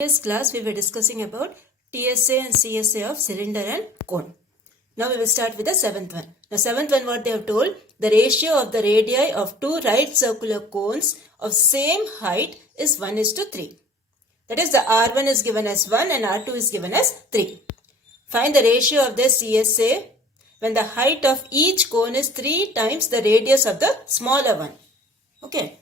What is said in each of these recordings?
This class we were discussing about TSA and CSA of cylinder and cone. Now we will start with the seventh one. The seventh one, what they have told, the ratio of the radii of two right circular cones of same height is 1:3. That is, the R1 is given as 1 and R2 is given as 3. Find the ratio of the CSA when the height of each cone is 3 times the radius of the smaller one. Okay.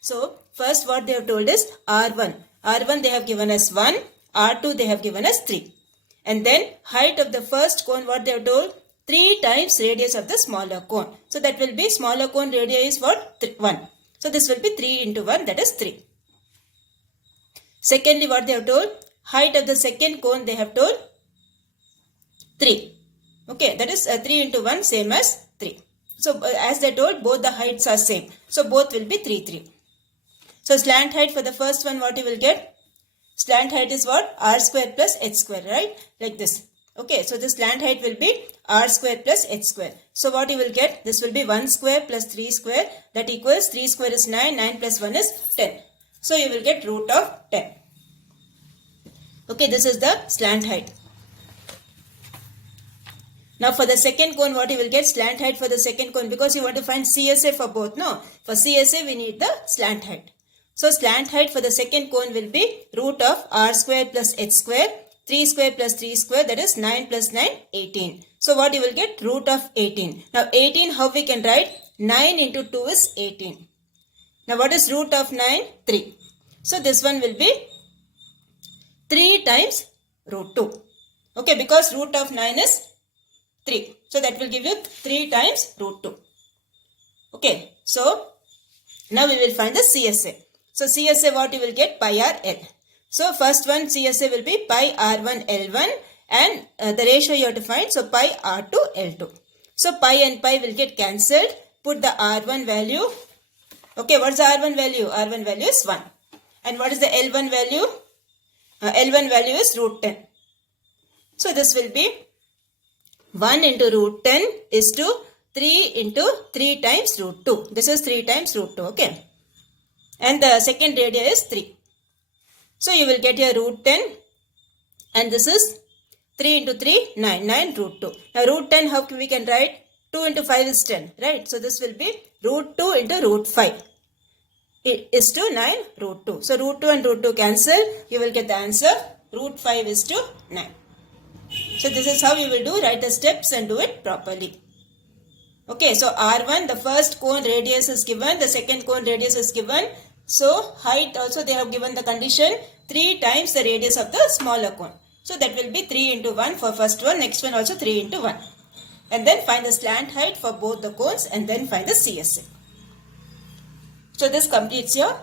So, first what they have told is R1. R1 they have given as 1. R2 they have given as 3. And then height of the first cone, what they have told? 3 times radius of the smaller cone. So, that will be smaller cone radius is what? 1. So, this will be 3 into 1, that is 3. Secondly, what they have told? Height of the second cone they have told 3. Okay, that is 3 into 1 same as 3. So, as they told, both the heights are same. So, both will be 3, 3. So, slant height for the first one, what you will get? Slant height is what? R square plus H square, right? Like this. Okay, so the slant height will be R square plus H square. So, what you will get? This will be 1 square plus 3 square. That equals 3 square is 9. 9 plus 1 is 10. So, you will get root of 10. Okay, this is the slant height. Now, for the second cone, what you will get? Slant height for the second cone, because you want to find CSA for both, no? For CSA, we need the slant height. So, slant height for the second cone will be root of R square plus H square, 3 square plus 3 square, that is 9 plus 9, 18. So, what you will get? Root of 18. Now, 18, how we can write? 9 into 2 is 18. Now, what is root of 9? 3. So, this one will be 3 times root 2. Okay, because root of 9 is 3. So, that will give you 3 times root 2. Okay, so now we will find the CSA. So, CSA what you will get? Pi r L. So, first one CSA will be pi R1 L1 and the ratio you have to find. So, pi R2 L2. So, pi and pi will get cancelled. Put the R1 value. Okay, what is the R1 value? R1 value is 1. And what is the L1 value? L1 value is root 10. So, this will be 1 into root 10 is to 3 into 3 times root 2. This is 3 times root 2. Okay. And the second radius is 3. So, you will get your root 10 and this is 3 into 3, 9, 9 root 2. Now, root 10, how we can write? 2 into 5 is 10, right? So, this will be root 2 into root 5. It is to 9 root 2. So, root 2 and root 2 cancel. You will get the answer. Root 5 is to 9. So, this is how you will do. Write the steps and do it properly. Okay, so R1, the first cone radius is given. The second cone radius is given. So, height also they have given the condition 3 times the radius of the smaller cone. So, that will be 3 into 1 for first one. Next one also 3 into 1. And then find the slant height for both the cones and then find the CSA. So, this completes your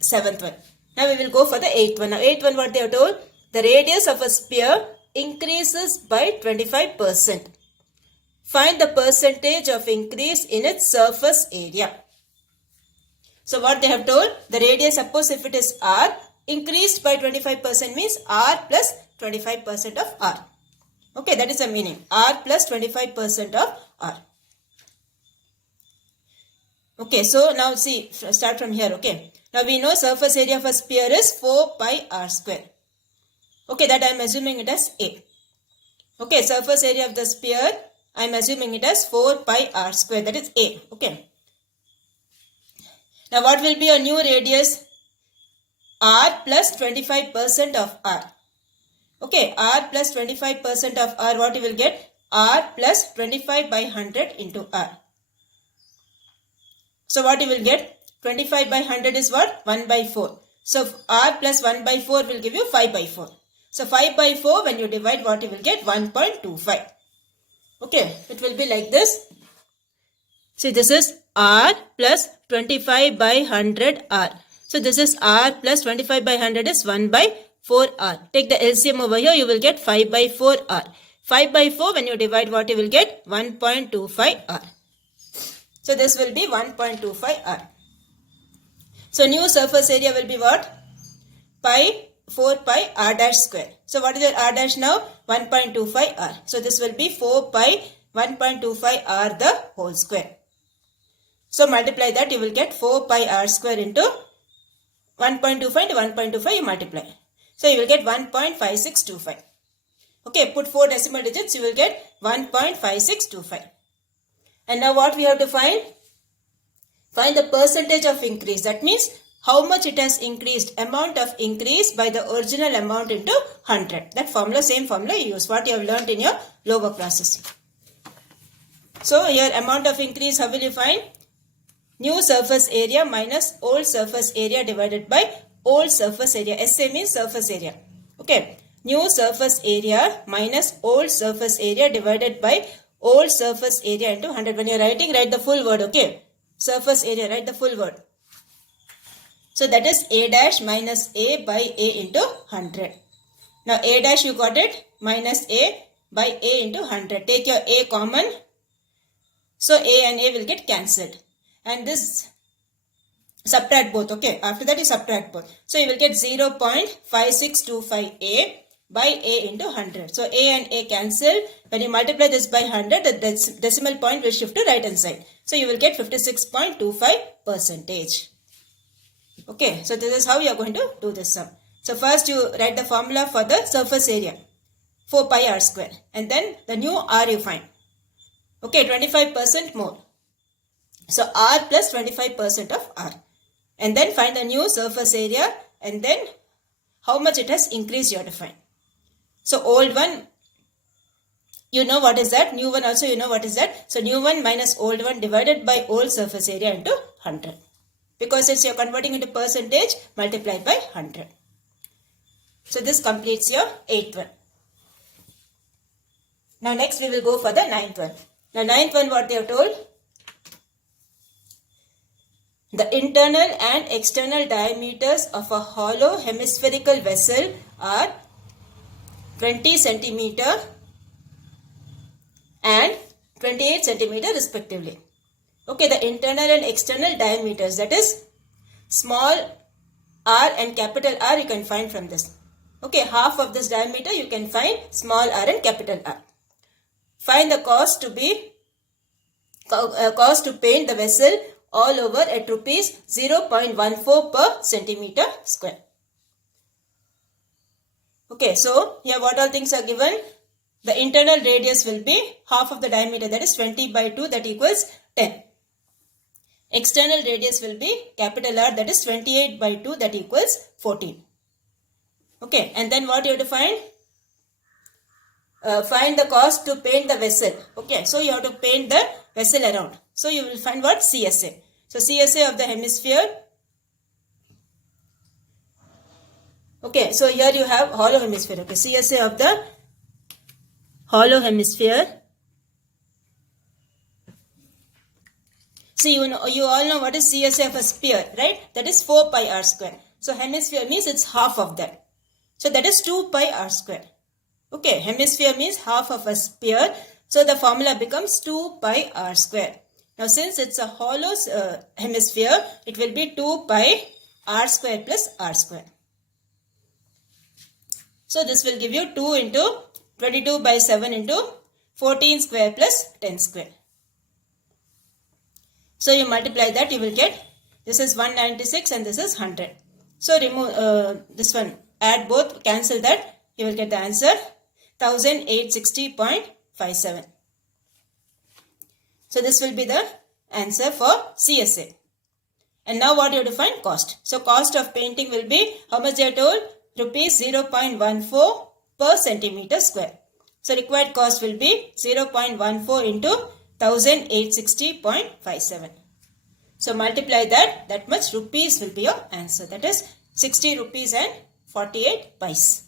7th one. Now, we will go for the 8th one. Now, 8th one what they have told? The radius of a sphere increases by 25%. Find the percentage of increase in its surface area. So, what they have told? The radius, suppose if it is R, increased by 25% means R plus 25% of R. Okay, that is the meaning. R plus 25% of R. Okay, so now see, start from here, okay. Now, we know surface area of a sphere is 4 pi R square. Okay, that I am assuming it as A. Okay, surface area of the sphere, I am assuming it as 4 pi R square, that is A. Okay. Now, what will be your new radius? R plus 25% of R. Okay, R plus 25% of R, what you will get? R plus 25 by 100 into R. So, what you will get? 25 by 100 is what? 1 by 4. So, R plus 1 by 4 will give you 5 by 4. So, 5 by 4 when you divide, what you will get? 1.25. Okay, it will be like this. See, this is R plus 25 by 100 R. So, this is R plus 25 by 100 is 1 by 4 R. Take the LCM over here, you will get 5 by 4 R. 5 by 4 when you divide, what you will get? 1.25 R. So, this will be 1.25 R. So, new surface area will be what? Pi 4 pi R dash square. So, what is your R dash now? 1.25 R. So, this will be 4 pi 1.25 R the whole square. So, multiply that, you will get 4 pi R square into 1.25 into 1.25 you multiply. So you will get 1.5625. Okay, put 4 decimal digits, you will get 1.5625. And now what we have to find? Find the percentage of increase. That means how much it has increased, amount of increase by the original amount into 100. That formula, same formula you use, what you have learnt in your lower processing. So here amount of increase, how will you find? New surface area minus old surface area divided by old surface area. SA means surface area. Okay. New surface area minus old surface area divided by old surface area into 100. When you are writing, write the full word. Okay. Surface area, write the full word. So that is A dash minus A by A into 100. Now A dash you got it, minus A by A into 100. Take your A common. So A and A will get cancelled. And this subtract both. Okay. After that you subtract both. So you will get 0.5625A by A into 100. So A and A cancel. When you multiply this by 100, the decimal point will shift to right hand side. So you will get 56.25%. Okay. So this is how you are going to do this sum. So first you write the formula for the surface area. 4 pi r square. And then the new r you find. Okay. 25% more. So r plus 25% of r. And then find the new surface area. And then how much it has increased you have to find. So old one, you know what is that. New one also you know what is that. So new one minus old one divided by old surface area into 100. Because since you are converting into percentage, multiply by 100. So this completes your 8th one. Now next we will go for the 9th one. Now 9th one what they have told. The internal and external diameters of a hollow hemispherical vessel are 20 centimeter and 28 centimeter respectively. Okay, the internal and external diameters, that is small r and capital R you can find from this. Okay, half of this diameter you can find small r and capital R. Find the cost to paint the vessel all over at rupees 0.14 per centimeter square. Okay, so here what all things are given? The internal radius will be half of the diameter, that is 20 by 2, that equals 10. External radius will be capital R, that is 28 by 2, that equals 14. Okay, and then what you have to find? Find the cost to paint the vessel. Okay, so you have to paint the vessel around. So you will find what? CSA. So CSA of the hemisphere. Okay, so here you have hollow hemisphere. Okay, CSA of the hollow hemisphere. See, you all know what is CSA of a sphere, right? That is 4 pi r square. So hemisphere means it's half of that. So that is 2 pi r square. Okay, hemisphere means half of a sphere. So the formula becomes 2 pi r square. Now since it's a hollow hemisphere, it will be 2 pi r square plus r square. So this will give you 2 into 22 by 7 into 14 square plus 10 square. So you multiply that, you will get, this is 196 and this is 100. So remove this one, add both, cancel that, you will get the answer 1860.57. So this will be the answer for CSA. And now what you have to find? Cost. So cost of painting will be, how much they are told? Rupees 0.14 per centimeter square. So required cost will be 0.14 into 1860.57. So multiply that much rupees will be your answer. That is 60 rupees and 48 pice.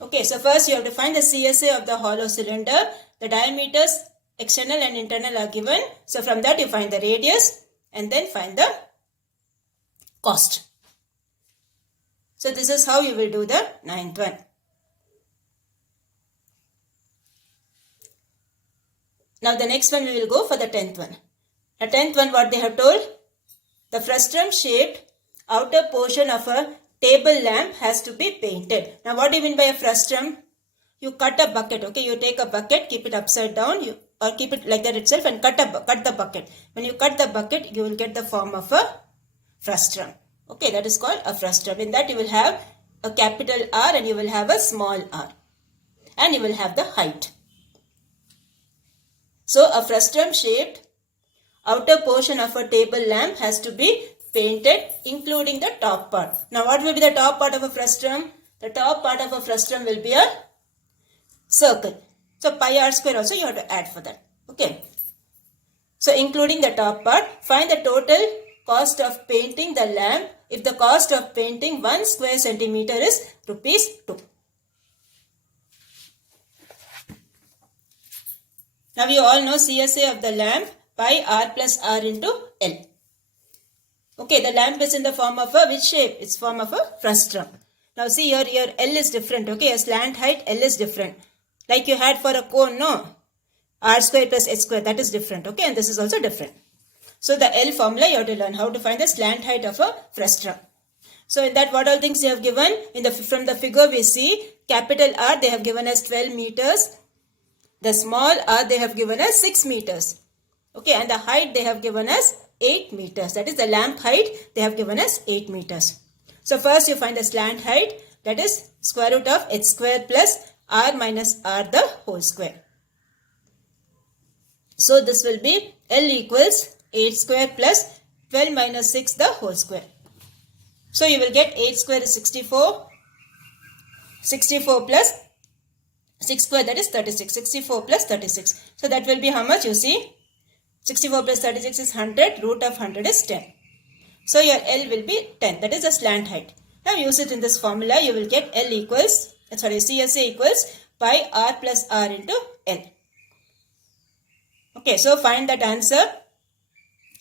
Okay, so first you have to find the CSA of the hollow cylinder. The diameters external and internal are given. So from that you find the radius and then find the cost. So this is how you will do the 9th one. Now the next one we will go for the 10th one. The 10th one what they have told? The frustum shaped outer portion of a table lamp has to be painted. Now what do you mean by a frustum? You cut a bucket, okay? You take a bucket, keep it upside down or keep it like that itself and cut the bucket. When you cut the bucket, you will get the form of a frustum. Okay, that is called a frustum. In that you will have a capital R and you will have a small r. And you will have the height. So a frustum shaped outer portion of a table lamp has to be painted including the top part. Now what will be the top part of a frustum? The top part of a frustum will be a circle. So pi r square also you have to add for that. Okay. So including the top part, find the total cost of painting the lamp if the cost of painting 1 square centimeter is rupees 2. Now you all know CSA of the lamp pi r plus r into L. Okay, the lamp is in the form of a which shape? It's form of a frustum. Now see here L is different. Okay, a slant height L is different. Like you had for a cone, no? R square plus H square, that is different. Okay, and this is also different. So the L formula you have to learn how to find the slant height of a frustum. So in that what all things they have given? From the figure we see capital R they have given us 12 meters. The small r they have given us 6 meters. Okay, and the height they have given us 8 meters. That is the lamp height they have given us 8 meters. So first you find the slant height, that is square root of h square plus r minus r the whole square. So this will be L equals 8 square plus 12 minus 6 the whole square. So you will get 8 square is 64. 64 plus 6 square, that is 36. 64 plus 36. So that will be how much? You see, 64 plus 36 is 100. Root of 100 is 10. So your L will be 10. That is the slant height. Now use it in this formula. You will get L equals, CSA equals pi r plus r into L. Okay, so find that answer,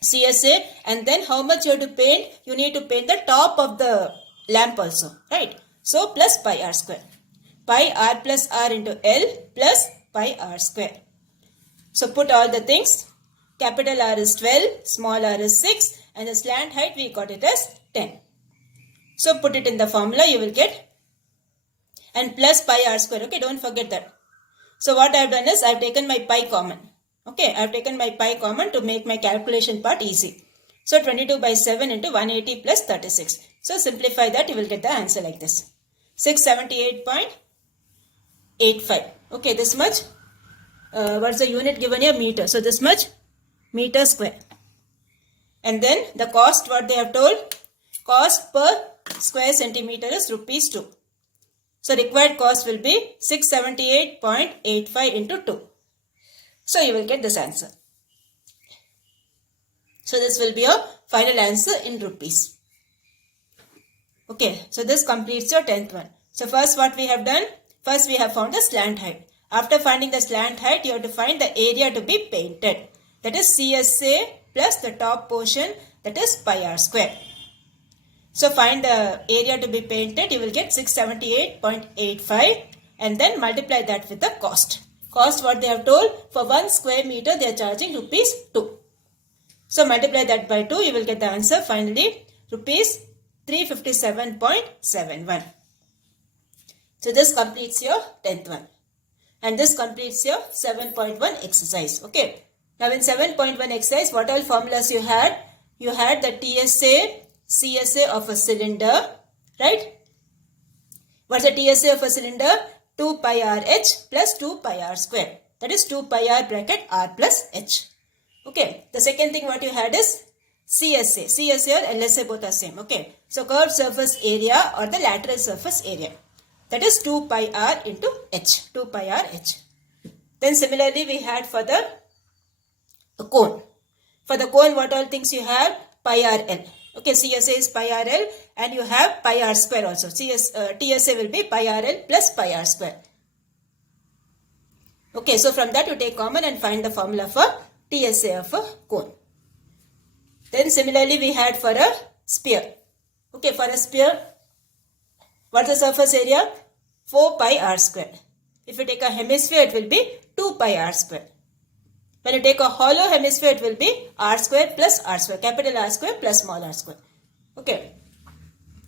CSA, and then how much you have to paint? You need to paint the top of the lamp also, right? So plus pi r square. Pi r plus r into L plus pi r square. So put all the things. Capital R is 12, small r is 6, and the slant height we got it as 10. So put it in the formula, you will get, and plus pi r square. Okay, don't forget that. So what I have done is I have taken my pi common. Okay, I have taken my pi common to make my calculation part easy. So 22 by 7 into 180 plus 36. So simplify that, you will get the answer like this. 678.85. Okay, this much. What's the unit given here? Meter. So this much meter square. And then the cost, what they have told, cost per square centimeter is rupees 2. So required cost will be 678.85 into 2. So you will get this answer. So this will be your final answer in rupees. Okay, so this completes your 10th one. So first what we have done? First we have found the slant height. After finding the slant height, you have to find the area to be painted. That is CSA plus the top portion, that is pi r square. So find the area to be painted, you will get 678.85 and then multiply that with the cost. Cost what they have told, for 1 square meter they are charging rupees 2. So multiply that by 2, you will get the answer finally rupees 357.71. So this completes your 10th one. And this completes your 7.1 exercise. Okay. Now in 7.1 exercise, what all formulas you had? You had the TSA, CSA of a cylinder, right? What's the TSA of a cylinder? 2 pi r h plus 2 pi r square. That is 2 pi r bracket r plus h. Okay. The second thing what you had is CSA. CSA or LSA both are same. Okay. So curved surface area or the lateral surface area. That is 2 pi r into h. 2 pi r h. Then similarly we had for the cone. For the cone what all things you have? Pi r l. Okay, CSA is pi r l and you have pi r square also. TSA will be pi r l plus pi r square. Okay, so from that you take common and find the formula for TSA of a cone. Then similarly we had for a sphere. Okay, for a sphere, what's the surface area? 4 pi r square. If you take a hemisphere, it will be 2 pi r square. When you take a hollow hemisphere, it will be r square plus r square, capital R square plus small r square. Okay.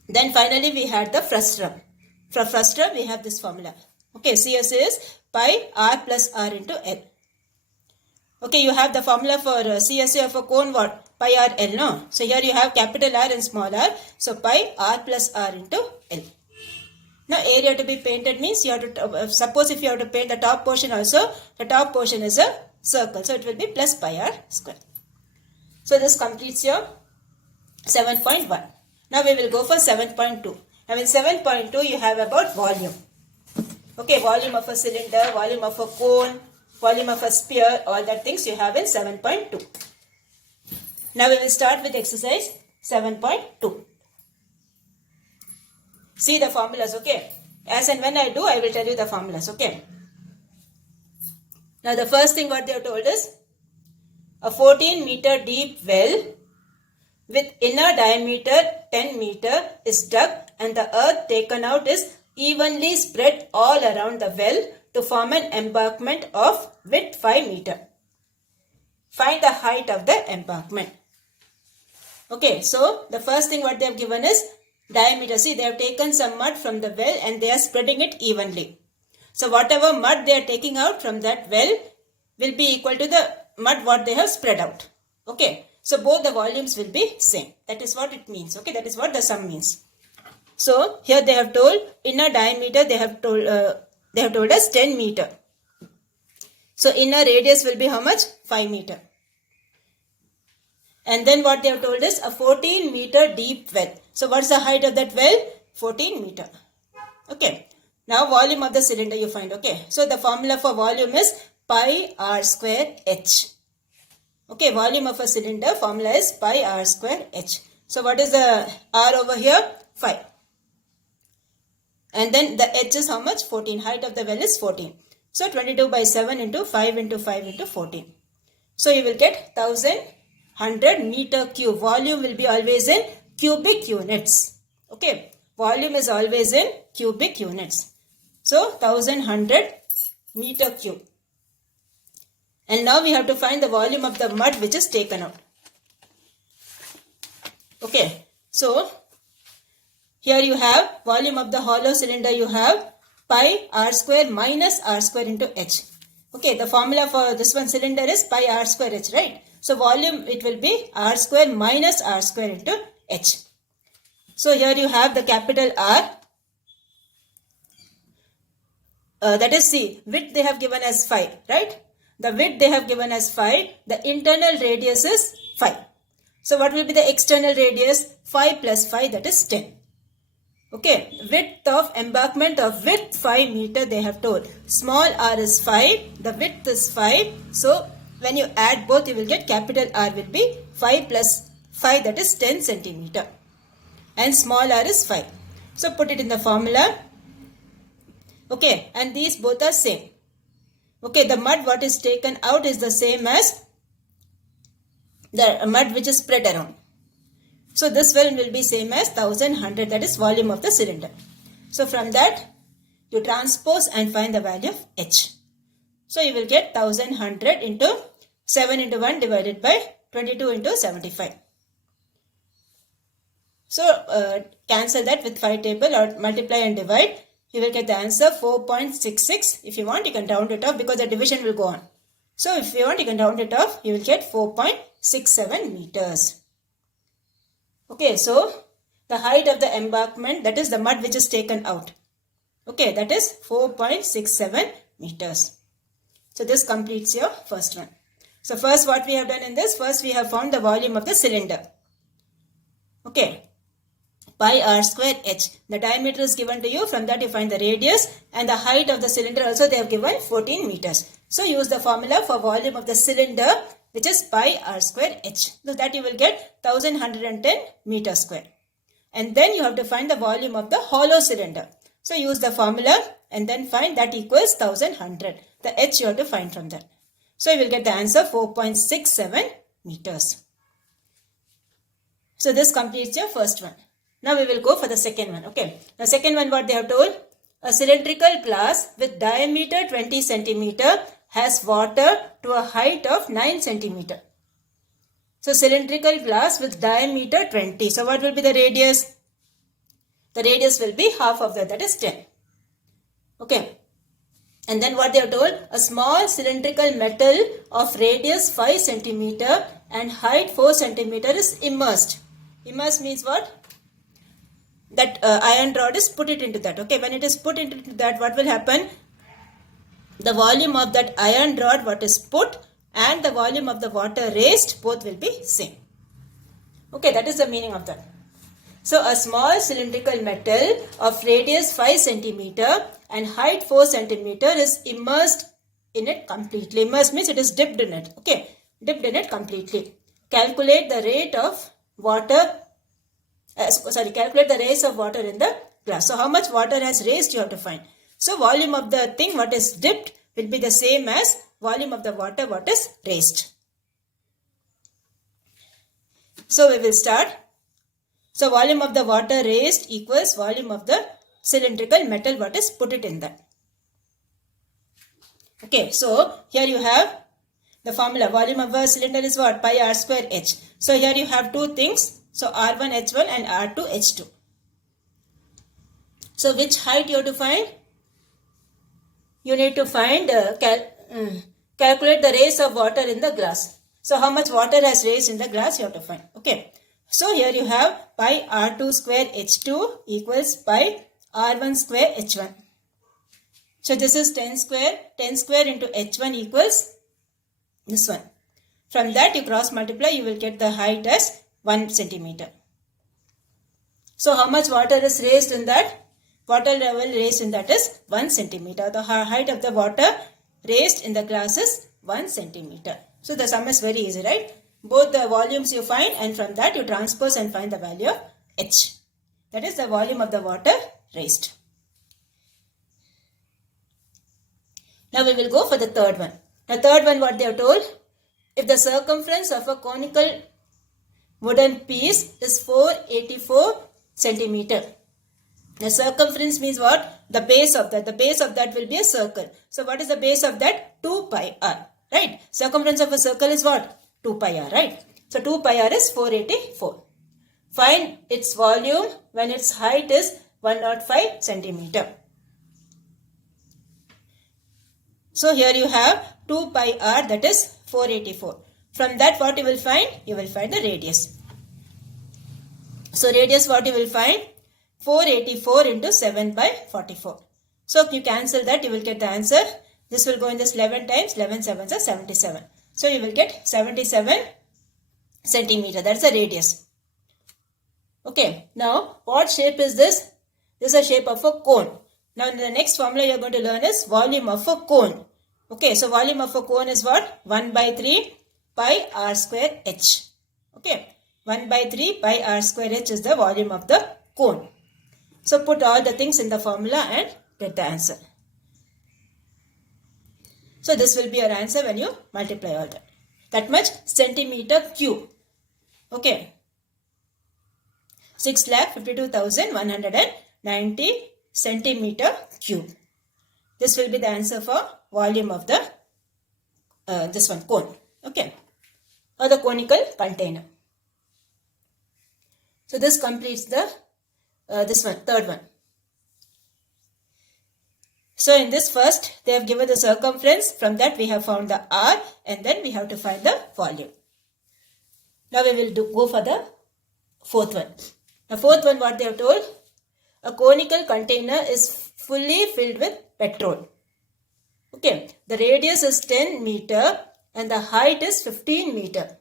Then finally we had the frustum. For frustum, we have this formula. Okay, CSA is pi r plus r into L. Okay, you have the formula for CSA of a cone what? pi r L, no? So here you have capital R and small r. So pi r plus r into L. Now area to be painted means you have to, suppose if you have to paint the top portion also, the top portion is a circle. So it will be plus pi r square. So this completes your 7.1. Now we will go for 7.2. Now in 7.2 you have about volume. Okay, volume of a cylinder, volume of a cone, volume of a sphere, all that things you have in 7.2. Now we will start with exercise 7.2. See the formulas, okay? As and when I do, I will tell you the formulas, okay? Now the first thing what they have told is, a 14-meter deep well with inner diameter 10 meter is dug and the earth taken out is evenly spread all around the well to form an embankment of width 5 meter. Find the height of the embankment. Okay, so the first thing what they have given is diameter. See, they have taken some mud from the well and they are spreading it evenly. So whatever mud they are taking out from that well will be equal to the mud what they have spread out. Okay, so both the volumes will be same. That is what it means. Okay, that is what the sum means. So here they have told inner diameter, they have told us 10 meter. So inner radius will be how much? 5 meter. And then what they have told is a 14 meter deep well. So what's the height of that well? 14 meter. Okay. Now volume of the cylinder you find. Okay. So the formula for volume is pi r square h. Okay. Volume of a cylinder formula is pi r square h. So what is the r over here? 5. And then the h is how much? 14. Height of the well is 14. So 22 by 7 into 5 into 5 into 14. So you will get 1100 meter cube. Volume will be always in cubic units. Okay. Volume is always in cubic units. So 1100 meter cube. And now we have to find the volume of the mud which is taken out. Okay. So here you have volume of the hollow cylinder, you have pi r square minus r square into h. Okay, the formula for this one cylinder is pi r square h, right? So volume it will be r square minus r square into h. So here you have the capital R. That is, see, width they have given as 5, right? The width they have given as 5. The internal radius is 5. So what will be the external radius? 5 plus 5, that is 10. Okay, width of embankment of width 5 meter they have told. Small r is 5, the width is 5. So when you add both you will get capital R will be 5 plus 5, that is 10 centimeter. And small r is 5. So put it in the formula. Okay, and these both are same. Okay, the mud what is taken out is the same as the mud which is spread around. So this one will be same as 1100, that is volume of the cylinder. So from that you transpose and find the value of H. So you will get 1100 into 7 into 1 divided by 22 into 75. So cancel that with 5 table or multiply and divide. You will get the answer 4.66. If you want you can round it off because the division will go on. So if you want you can round it off. You will get 4.67 meters. Okay, so the height of the embankment, that is the mud which is taken out. Okay, that is 4.67 meters. So this completes your first one. So first what we have done in this, first we have found the volume of the cylinder. Okay, pi r square h. The diameter is given to you, from that you find the radius, and the height of the cylinder also they have given 14 meters. So use the formula for volume of the cylinder, which is pi r square h. So that you will get 1110 meter square. And then you have to find the volume of the hollow cylinder. So use the formula and then find that equals 1100. The h you have to find from that. So you will get the answer 4.67 meters. So this completes your first one. Now we will go for the second one. Okay. The second one what they have told. A cylindrical glass with diameter 20 centimeter has water to a height of 9 centimeter. So cylindrical glass with diameter 20. So what will be the radius? The radius will be half of that is 10. Okay. And then what they have told, a small cylindrical metal of radius 5 centimeter and height 4 centimeter is immersed. Immersed means what? That iron rod is put it into that. Okay, when it is put into that, what will happen? The volume of that iron rod what is put and the volume of the water raised, both will be same. Okay, that is the meaning of that. So a small cylindrical metal of radius 5 centimeter and height 4 centimeter is immersed in it completely. Immersed means it is dipped in it. Okay, dipped in it completely. Calculate the rate of water. Calculate the raise of water in the glass. So how much water has raised you have to find. So volume of the thing what is dipped will be the same as volume of the water what is raised. So we will start. So volume of the water raised equals volume of the cylindrical metal what is put it in that. Okay, so here you have the formula. Volume of a cylinder is what? Pi r square h. So here you have two things. So r1 h1 and r2 h2. So which height you have to find? You need to find calculate the raise of water in the glass. So how much water has raised in the glass you have to find. Okay. So here you have pi r2 square h2 equals pi r1 square h1. So this is 10 square. 10 square into h1 equals this one. From that you cross multiply, you will get the height as 1 centimeter. So how much water is raised in that? Water level raised in that is 1 centimeter. The height of the water raised in the glass is 1 centimeter. So the sum is very easy, right? Both the volumes you find and from that you transpose and find the value of H. That is the volume of the water raised. Now we will go for the third one. The third one what they have told, if the circumference of a conical wooden piece is 484 centimeter. The circumference means what? The base of that. The base of that will be a circle. So what is the base of that? 2 pi r. Right? Circumference of a circle is what? 2 pi r. Right? So 2 pi r is 484. Find its volume when its height is 105 centimeter. So here you have 2 pi r, that is 484. From that what you will find? You will find the radius. So radius what you will find? 484 into 7 by 44. So if you cancel that, you will get the answer. This will go in this 11 times. 11 sevens are 77. So you will get 77 centimeter. That's the radius. Okay. Now what shape is this? This is a shape of a cone. Now in the next formula you are going to learn is volume of a cone. Okay. So volume of a cone is what? 1 by 3 pi r square h. Okay. 1 by 3 pi r square h is the volume of the cone. So put all the things in the formula and get the answer. So this will be your answer when you multiply all that. That much centimeter cube. Okay. 6,52,190 centimeter cube. This will be the answer for volume of the this one cone. Okay. Or the conical container. So this completes the this one, third one. So in this first, they have given the circumference. From that we have found the R and then we have to find the volume. Now we will go for the fourth one. The fourth one what they have told, a conical container is fully filled with petrol. Okay, the radius is 10 meter and the height is 15 meter.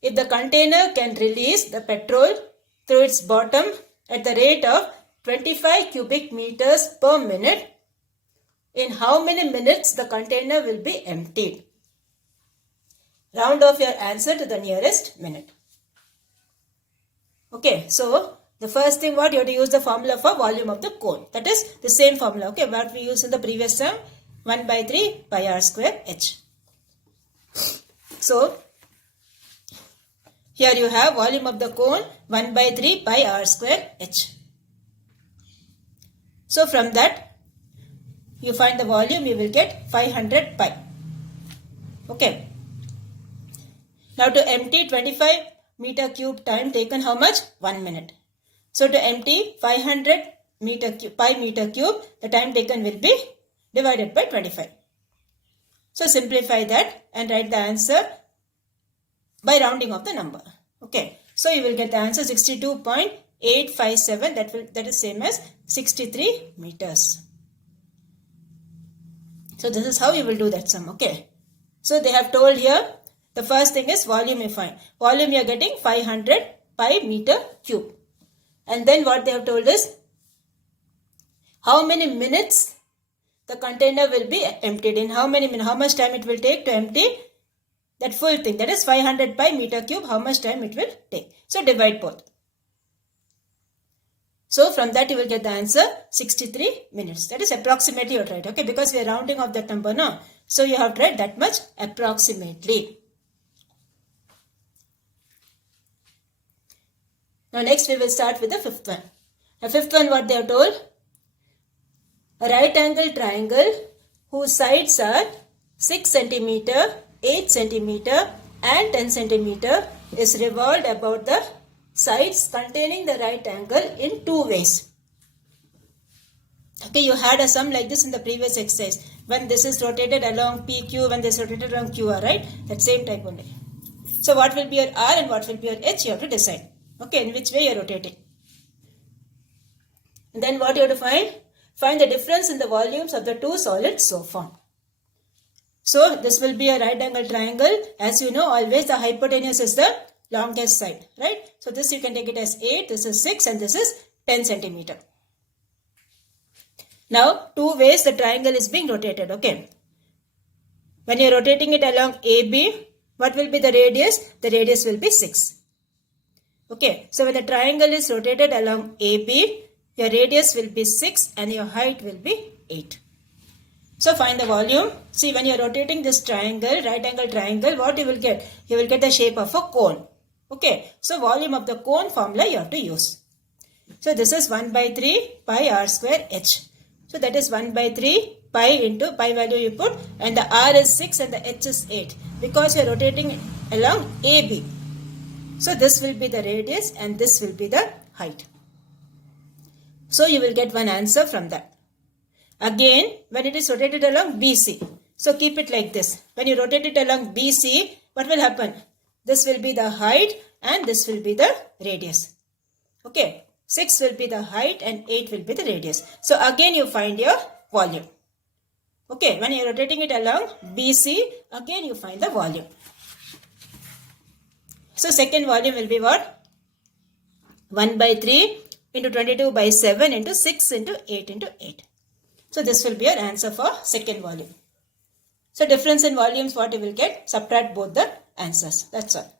If the container can release the petrol through its bottom at the rate of 25 cubic meters per minute, in how many minutes the container will be emptied? Round off your answer to the nearest minute. Okay, so the first thing what you have to use the formula for volume of the cone. That is the same formula, okay, what we used in the previous term, 1 by 3 pi r square h. So here you have volume of the cone 1 by 3 pi r square h. So from that you find the volume, you will get 500 pi. Okay. Now to empty 25 meter cube, time taken how much? 1 minute. So to empty 500 pi meter cube, the time taken will be divided by 25. So simplify that and write the answer by rounding of the number. Okay, so you will get the answer 62.857. That is same as 63 meters. So this is how you will do that sum. Okay, so they have told here the first thing is volume you find. Volume you are getting 500 pi meter cube. And then what they have told is how many minutes the container will be emptied in. How much time it will take to empty that full thing. That is 500 pi meter cube. How much time it will take. So divide both. So from that you will get the answer 63 minutes. That is approximately you right. Okay, because we are rounding off that number now. So you have tried that much approximately. Now next we will start with the fifth one. The fifth one what they have told. A right angle triangle whose sides are 6 cm, 8 cm and 10 cm is revolved about the sides containing the right angle in two ways. Okay, you had a sum like this in the previous exercise. When this is rotated along PQ, when this is rotated along QR, right? That same type only. So what will be your R and what will be your H? You have to decide. Okay, in which way you are rotating. And then what you have to find? Find the difference in the volumes of the two solids so formed. So this will be a right angle triangle. As you know, always the hypotenuse is the longest side, right? So this you can take it as 8, this is 6 and this is 10 centimeter. Now, two ways the triangle is being rotated, okay? When you are rotating it along AB, what will be the radius? The radius will be 6. Okay, so when the triangle is rotated along AB, your radius will be 6 and your height will be 8. So find the volume. See, when you are rotating this triangle, right angle triangle, what you will get? You will get the shape of a cone. Okay, so volume of the cone formula you have to use. So this is 1 by 3 pi r square h. So that is 1 by 3 pi into pi value you put and the r is 6 and the h is 8 because you are rotating along AB. So this will be the radius and this will be the height. So you will get one answer from that. Again, when it is rotated along BC, so keep it like this. When you rotate it along BC, what will happen? This will be the height and this will be the radius. Okay, 6 will be the height and 8 will be the radius. So again you find your volume. Okay, when you are rotating it along BC, again you find the volume. So second volume will be what? 1 by 3 into 22 by 7 into 6 into 8 into 8. So this will be your answer for second volume. So difference in volumes what you will get? Subtract both the answers. That's all.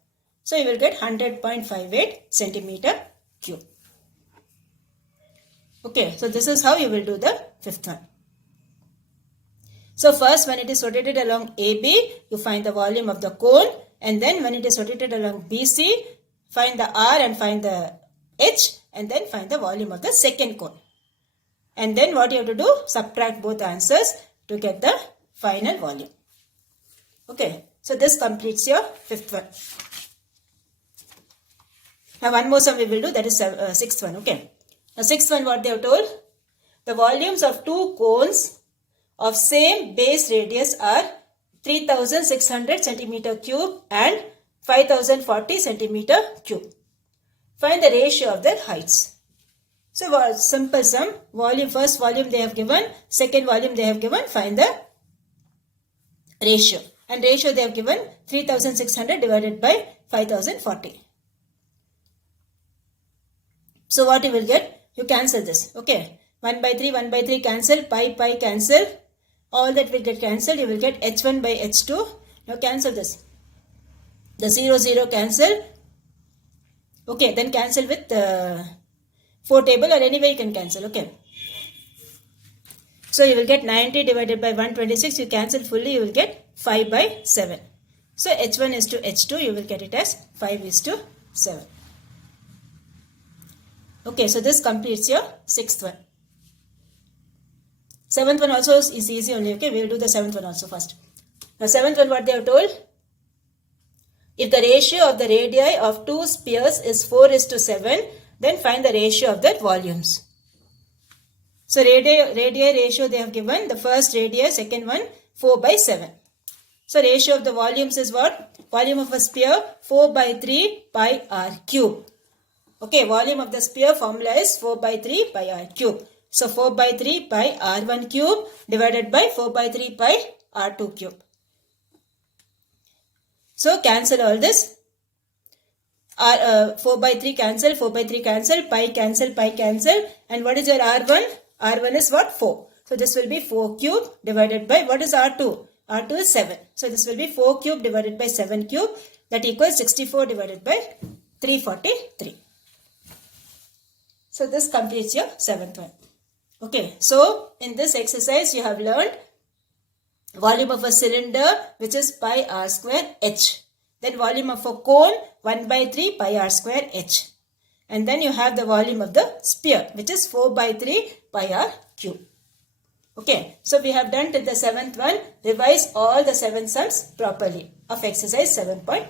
So you will get 100.58 centimeter cube. Okay, so this is how you will do the fifth one. So first when it is rotated along AB, you find the volume of the cone. And then when it is rotated along BC, find the R and find the H and then find the volume of the second cone. And then what you have to do? Subtract both answers to get the final volume. Okay, so this completes your fifth one. Now one more sum we will do, that is sixth one. Okay, now sixth one what they have told? The volumes of two cones of same base radius are 3600 centimeter cube and 5040 centimeter cube. Find the ratio of their heights. So simple sum, volume, first volume they have given, second volume they have given, find the ratio. And ratio they have given 3600 divided by 5040. So what you will get? You cancel this. Okay, 1 by 3 cancel, pi cancel. All that will get cancelled. You will get h1 by h2. Now cancel this. The 0 cancel. Okay, then cancel with 4 table or any way you can cancel. Okay. So you will get 90 divided by 126. You cancel fully. You will get 5 by 7. So h1 is to h2. You will get it as 5 is to 7. Okay, so this completes your sixth one. Seventh one also is easy only. Okay, we will do the seventh one also first. Now seventh one what they have told? If the ratio of the radii of two spheres is 4:7, then find the ratio of their volumes. So radii ratio they have given. The first radii, second one 4/7. So ratio of the volumes is what? volume of a sphere 4 by 3 pi r cube. Okay, volume of the sphere formula is 4 by 3 pi r cube. So 4 by 3 pi r1 cube divided by 4 by 3 pi r2 cube. So cancel all this. 4 by 3 cancel, 4 by 3 cancel, pi cancel. And what is your r1? R1 is what? 4. So this will be 4 cube divided by, what is R2? R2 is 7. So this will be 4 cube divided by 7 cube. That equals 64 divided by 343. So this completes your 7th one. Okay, so in this exercise you have learned volume of a cylinder, which is pi r square h. Then volume of a cone 1 by 3 pi r square h. And then you have the volume of the sphere, which is 4 by 3 pi r cube. Okay, so we have done till the 7th one. Revise all the 7 sums properly of exercise 7.1.